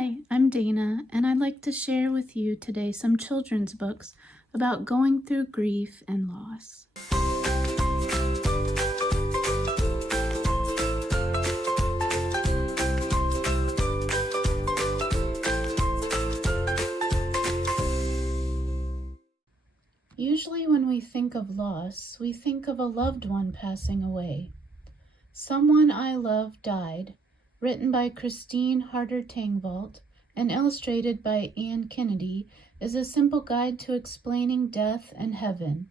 Hi, I'm Dana, and I'd like to share with you today some children's books about going through grief and loss. Usually, when we think of loss, we think of a loved one passing away. Someone I Love Died, written by Christine Harder Tangvalt and illustrated by Anne Kennedy, is a simple guide to explaining death and heaven.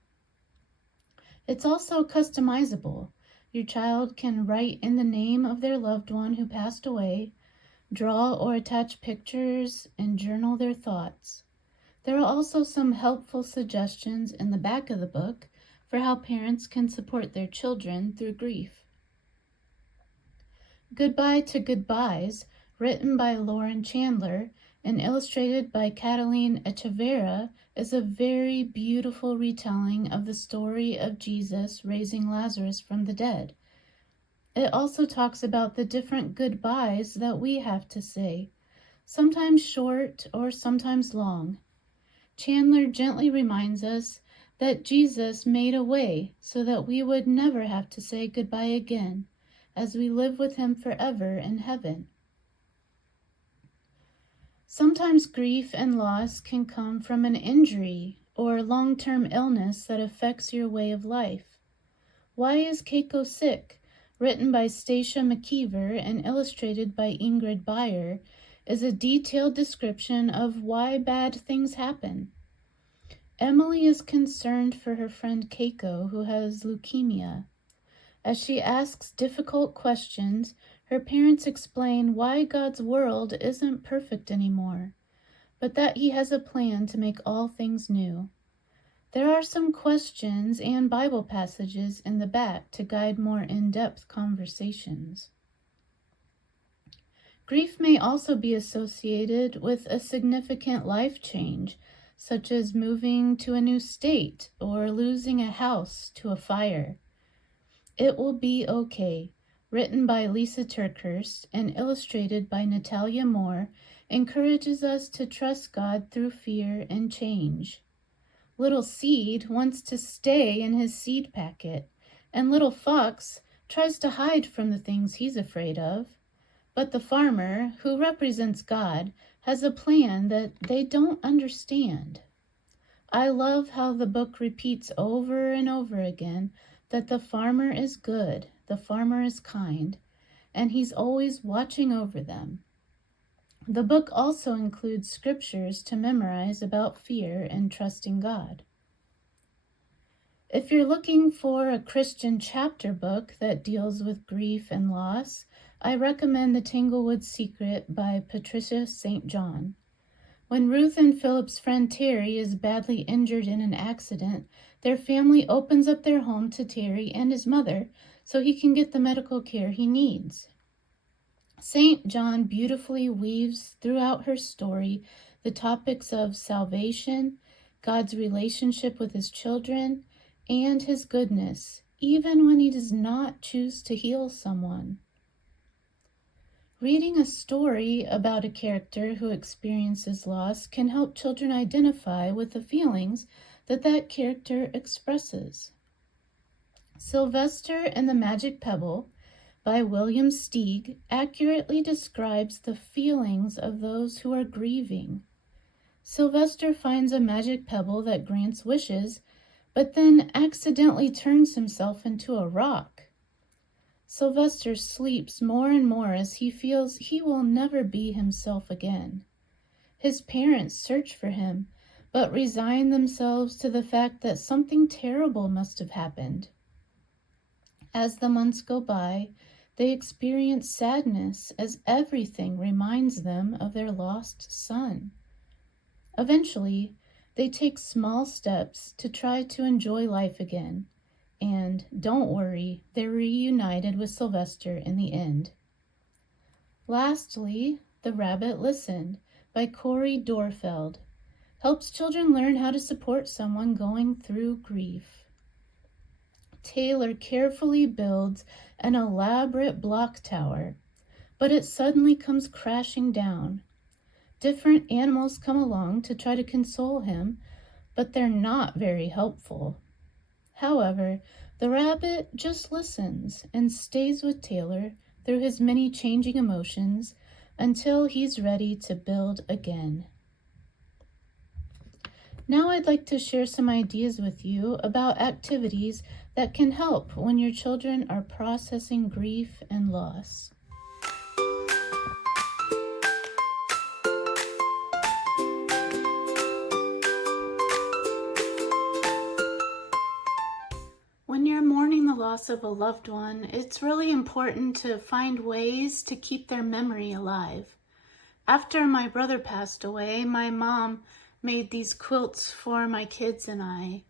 It's also customizable. Your child can write in the name of their loved one who passed away, draw or attach pictures, and journal their thoughts. There are also some helpful suggestions in the back of the book for how parents can support their children through grief. Goodbye to Goodbyes, written by Lauren Chandler and illustrated by Cataline Echeverria, is a very beautiful retelling of the story of Jesus raising Lazarus from the dead. It also talks about the different goodbyes that we have to say, sometimes short or sometimes long. Chandler gently reminds us that Jesus made a way so that we would never have to say goodbye again, as we live with him forever in heaven. Sometimes grief and loss can come from an injury or long-term illness that affects your way of life. Why is Keiko Sick, written by Stacia McKeever and illustrated by Ingrid Beyer, is a detailed description of why bad things happen. Emily is concerned for her friend Keiko, who has leukemia. As she asks difficult questions, her parents explain why God's world isn't perfect anymore, but that he has a plan to make all things new. There are some questions and Bible passages in the back to guide more in-depth conversations. Grief may also be associated with a significant life change, such as moving to a new state or losing a house to a fire. It Will Be Okay, written by Lisa Turkhurst and illustrated by Natalia Moore, encourages us to trust God through fear and change. Little Seed wants to stay in his seed packet, and Little Fox tries to hide from the things he's afraid of. But the farmer, who represents God, has a plan that they don't understand. I love how the book repeats over and over again that the farmer is good, the farmer is kind, and he's always watching over them. The book also includes scriptures to memorize about fear and trusting God. If you're looking for a Christian chapter book that deals with grief and loss, I recommend The Tanglewood Secret by Patricia St. John. When Ruth and Philip's friend Terry is badly injured in an accident, their family opens up their home to Terry and his mother so he can get the medical care he needs. St. John beautifully weaves throughout her story the topics of salvation, God's relationship with his children, and his goodness, even when he does not choose to heal someone. Reading a story about a character who experiences loss can help children identify with the feelings that that character expresses. Sylvester and the Magic Pebble by William Steig accurately describes the feelings of those who are grieving. Sylvester finds a magic pebble that grants wishes, but then accidentally turns himself into a rock. Sylvester sleeps more and more as he feels he will never be himself again. His parents search for him, but resign themselves to the fact that something terrible must have happened. As the months go by, they experience sadness as everything reminds them of their lost son. Eventually, they take small steps to try to enjoy life again. And don't worry, they're reunited with Sylvester in the end. Lastly, The Rabbit Listened by Corey Dorfeld helps children learn how to support someone going through grief. Taylor carefully builds an elaborate block tower, but it suddenly comes crashing down. Different animals come along to try to console him, but they're not very helpful. However, the rabbit just listens and stays with Taylor through his many changing emotions until he's ready to build again. Now I'd like to share some ideas with you about activities that can help when your children are processing grief and loss. When you're mourning the loss of a loved one, it's really important to find ways to keep their memory alive. After my brother passed away, my mom made these quilts for my kids and I,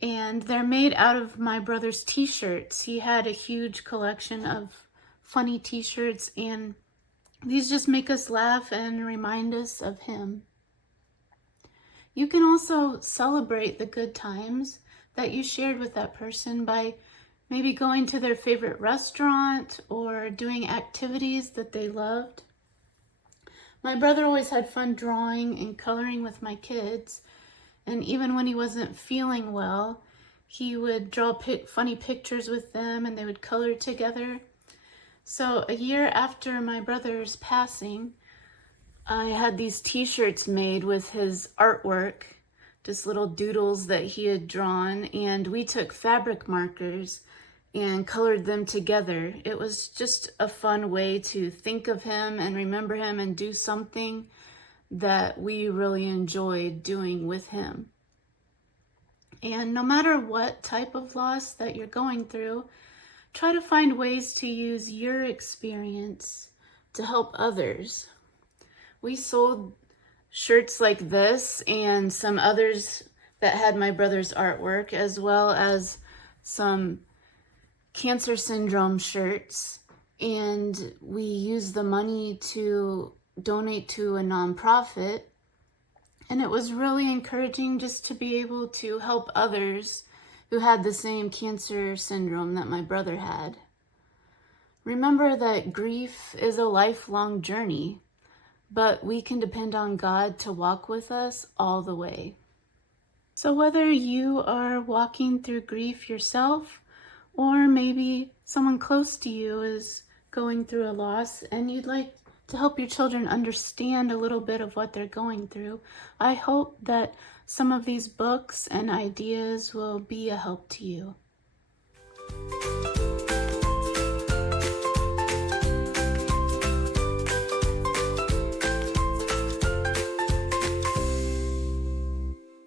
and they're made out of my brother's t-shirts. He had a huge collection of funny t-shirts, and these just make us laugh and remind us of him. You can also celebrate the good times that you shared with that person by maybe going to their favorite restaurant or doing activities that they loved. My brother always had fun drawing and coloring with my kids, and even when he wasn't feeling well, he would draw funny pictures with them and they would color together. So a year after my brother's passing, I had these t-shirts made with his artwork, just little doodles that he had drawn, and we took fabric markers and colored them together. It was just a fun way to think of him and remember him and do something that we really enjoyed doing with him. And no matter what type of loss that you're going through, try to find ways to use your experience to help others. We sold shirts like this and some others that had my brother's artwork, as well as some cancer syndrome shirts, and we used the money to donate to a nonprofit. And it was really encouraging just to be able to help others who had the same cancer syndrome that my brother had. Remember that grief is a lifelong journey, but we can depend on God to walk with us all the way. So whether you are walking through grief yourself, or maybe someone close to you is going through a loss and you'd like to help your children understand a little bit of what they're going through, I hope that some of these books and ideas will be a help to you.